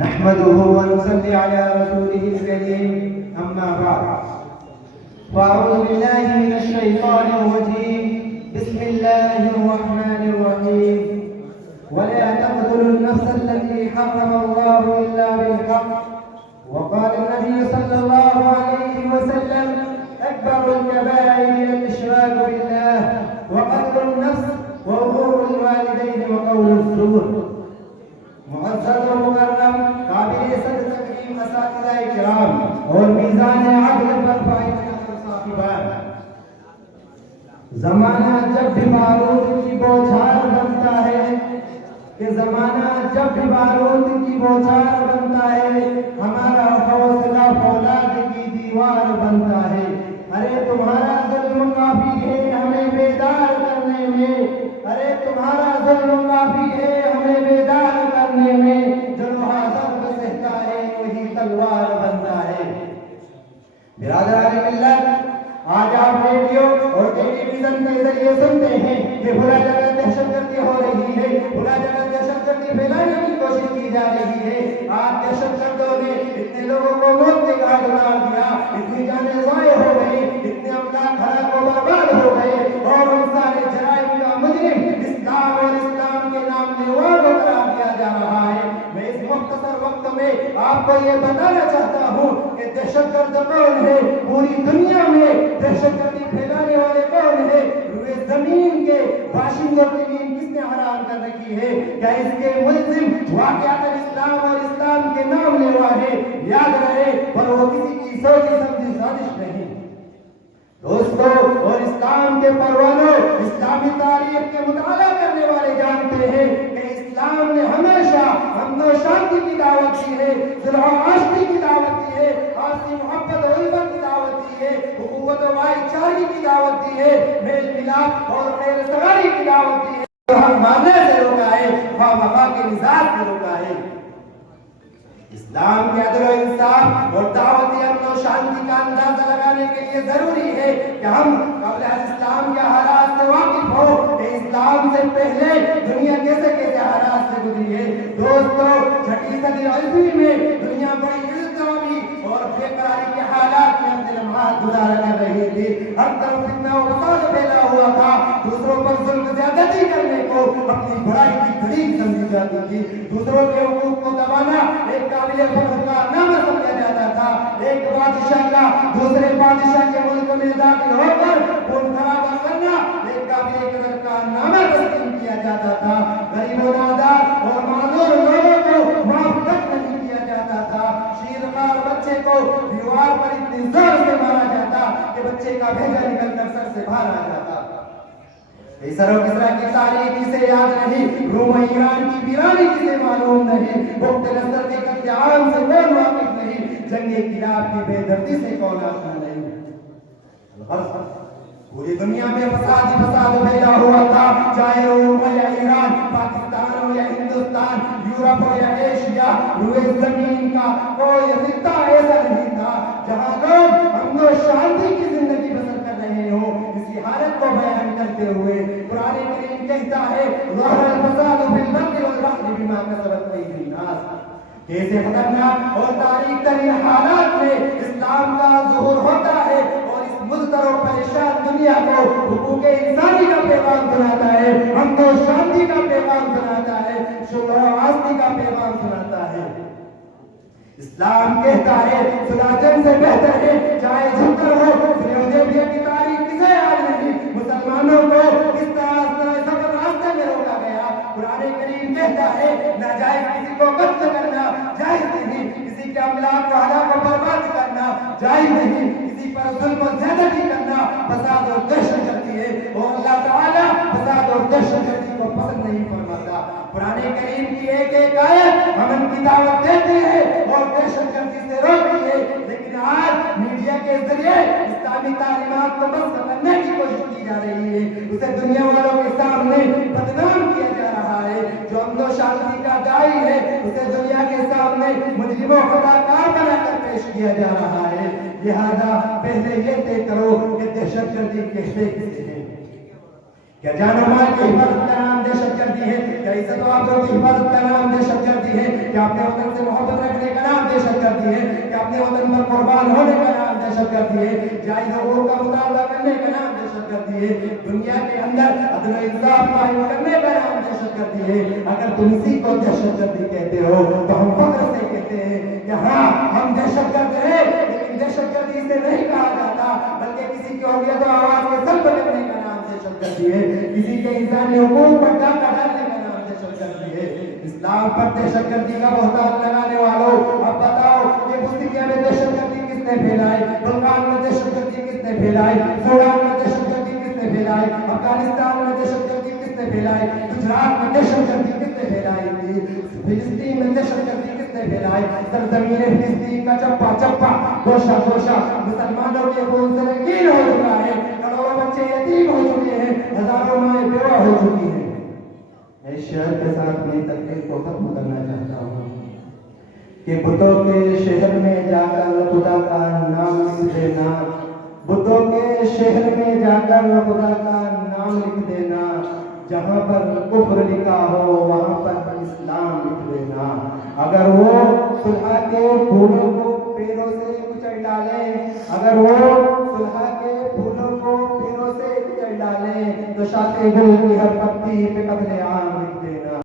نحمده ونصلي على رسوله الكريم أما بعد فأعوذ بالله من الشيطان الرجيم بسم الله الرحمن الرحيم ولا تقتلوا النفس التي حرم الله إلا بالحق وقال النبي صلى الله عليه وسلم أكبر الكبائر الإشراك بالله وقتل النفس وعقوق الوالدين وقول الزور. معزز و مکرم قابل صدر تکریم اساتذہ کرام اور میزان عدل پر فائز صاحبان، زمانہ جب بھی بارود کی بوچھار بنتا ہے ہمارا حوصلہ فولاد کی دیوار بنتا ہے. ارے تمہارا ظلم کافی ہے ہمیں بیدار کرنے میں، جو حاضر سہتا ہے وہی تلوار بنتا ہے. برادران ملت، آج آپ ریڈیو اور ٹیلی ویژن کے ذریعے سنتے ہیں کہ بھلا جگہ دہشت گردی ہو رہی ہے، بھلا جگہ دہشت گردی پھیلانے کی کوشش کی جا رہی ہے. آج دہشت گردوں نے اتنے لوگوں کو موت کے گھاٹ اتار دیا، اتنی جانیں ضائع ہو گئی، اتنے املاک خراب و برباد ہو گئے، اور ان سارے جرائم کا مجرم اسلام اور اسلام کے نام میں وہ قرار دیا جا رہا ہے. میں اس مختصر وقت میں آپ کو یہ بتانا چاہتا ہوں کہ دہشت گرد کون ہے، پوری دنیا میں دہشت گردی پھیلانے والے کون ہے، روئے زمین کے باشندوں کی نیند کس نے حرام کر رکھی ہے. کیا اس کے ملزم واقعات اسلام اور اسلام کے نام لیوا ہے؟ یاد رہے، پر وہ کسی کی سوچی سمجھی سازش نہیں. دوستو اور اسلام کے پروانوں، اسلامی تاریخ کے مطالعہ کرنے والے جانتے ہیں کہ اسلام نے ہمیشہ امن و شانتی کی دعوت دی ہے، صلح و آشتی کی دعوت دی ہے، آپسی محبت و الفت کی دعوت دی ہے، اخوت و بھائی چارگی کی دعوت دی ہے، میل ملاپ اور خیر سگالی کی دعوت دی ہے. حق ماننے سے روکا ہے، خواہ وفا کے مزاج سے روکا ہے. اسلام کے عدل و انصاف اور دعوت امن و شانتی کا اندازہ لگانے کے لیے ضروری ہے کہ ہم قبل اسلام کے حالات سے واقف ہو کہ اسلام سے پہلے دنیا کیسے حالات سے گزری ہے. دوستو، چھٹی صدی عیسوی میں دنیا بڑی اضطرابی اور بے قراری کے حالات میں اپنے لمحات گزارا کر رہی تھی. ہر طرف فتنہ و فساد پھیلا ہوا تھا، دوسروں پر ظلم زیادتی کرنے کو اپنی بڑائی کی دلیل سمجھی جاتی تھی، دوسروں کے حقوق کو دبانا ایک قابل فخر کارنامہ سمجھا جاتا تھا. ایک بادشاہ کا دوسرے بادشاہ کے ملک میں داخل ہو کر خون خرابہ کرنا ایک قابل قدر کارنامہ تسلیم کیا جاتا تھا. غریب و نادار اور معذور لوگوں کو معاف تک نہیں کیا جاتا تھا. شیرخوار بچے کو دیوار پر اتنی زور سے مارا جاتا کہ بچے کا بھیجا نکل کر سر سے باہر آ جاتا. قیصر و کسریٰ کی تاریخ کسے یاد نہیں، روم و ایران کی ویرانی کسے معلوم نہیں، بخت نصر کے قتل عام سے کون واقف نہیں، جنگ کلاب کی بے دردی سے کون آشنا نہیں. پوری دنیا میں فساد ہی فساد پھیلا ہوا تھا، چاہے روم ہو یا ایران، پاکستان ہو یا ہندوستان، یورپ ہو یا ایشیا، روئے زمین کا کوئی خطہ ایسا نہیں تھا جہاں لوگ امن و شانتی کی زندگی بسر کر رہے ہوں. اسی حالت کو بیان کرتے ہوئے قرآن کریم کہتا ہے ظہر الفساد فی البر والبحر بما کسبت ایدی الناس. کیسے خطرناک اور تاریک ترین حالات میں اسلام کا ظہور ہوتا ہے اور اس مضطرب و پریشان دنیا کو حقوق انسانی کا پیغام سناتا ہے، امن و شانتی کا پیغام سناتا ہے، شکر و آستی کا پیغام سناتا ہے. اسلام کہتا ہے صلح جنگ سے بہتر ہے چاہے جھکر ہو. حدیبیہ کی تاریخ کسے یاد نہیں، مسلمانوں کو کس طرح سفر راستے میں روکا گیا. قرآن کریم کہتا ہے ناجائز کسی کو قتل کرنا جائز نہیں، کسی کے املاک کو ہلاک و برباد کرنا جائز نہیں، کسی پر ظلم و زیادتی کرنا فساد اور دہشت گردی ہے، اور اللہ تعالیٰ فساد اور دہشت گردی کو پسند نہیں فرماتا. قرآن کریم کی ایک ایک آیت امن کی دعوت دیتی ہے اور دہشت گردی سے روکتی ہے، لیکن آج میڈیا کے ذریعے اسلامی تعلیمات کو بس کرنے کی کوشش کی جا رہی ہے، اسے دنیا والوں کے سامنے بدنام کیا جا رہا ہے. جو امن و شانتی کا داعی ہے اسے دنیا کے سامنے مجرم و خطاکار بنا کر پیش کیا جا رہا ہے. لہذا پہلے یہ طے کرو کہ دہشت گردی کیسے کسے ہے. کیا جان و مال کی حفاظت کا نام دہشت گردی ہے؟ کیا عزت و آبرو کی حفاظت کا نام دہشت گردی ہے؟ کیا اپنے وطن سے محبت قربان ہونے کا نام دہشت گردی ہے، جائز حقوق کا مطالبہ کرنے کا نام دہشت گردی ہے، دنیا کے اندر عدل و انصاف قائم کرنے کا نام دہشت گردی ہے۔ اگر تم اسی کو دہشت گردی کہتے ہو تو ہم فخر سے کہتے ہیں کہ ہاں ہم دہشت گرد ہیں، لیکن دہشت گردی سے نہیں کہا جاتا، بلکہ کسی کی حریت و آواز کو سلب کرنے کا نام دہشت گردی ہے، کسی کے انسانی حقوق پر ڈاکہ ڈالنے کا نام دہشت گردی ہے۔ اسلام پر دہشت گردی کا بہتان لگانے والوں، اب بتاؤ کہ بوسنیا میں دہشت گردی کس نے پھیلائی، بلقان میں دہشت گردی کس نے پھیلائی، سوڈان میں دہشت گردی کس نے پھیلائی، افغانستان میں دہشت گردی کس نے پھیلائی، گجرات میں دہشت گردی کس نے پھیلائی تھی، فلسطین میں دہشت گردی کس نے پھیلائی، سرزمین فلسطین کا چپا چپا گوشہ گوشہ مسلمانوں کے خون سے رنگین ہو چکا ہے، کروڑوں بچے یتیم ہو چکے ہیں، ہزاروں مائیں بیوہ ہو چکی ہیں۔ میں اس شعر کے ساتھ اپنی تقریر کو ختم کرنا چاہتا ہوں کہ بتوں کے شہر میں جا کر خدا کا نام لکھ دینا، بتوں کے شہر میں جا کر خدا کا نام لکھ دینا، جہاں پر کفر لکھا ہو وہاں پر اسلام لکھ دینا۔ اگر وہ صلح کے پھولوں کو پیروں سے کچل ڈالیں، اگر وہ صلح کے پھولوں کو پیروں سے کچل ڈالیں تو شاخ گل کی ہر پتی پہ قتل عام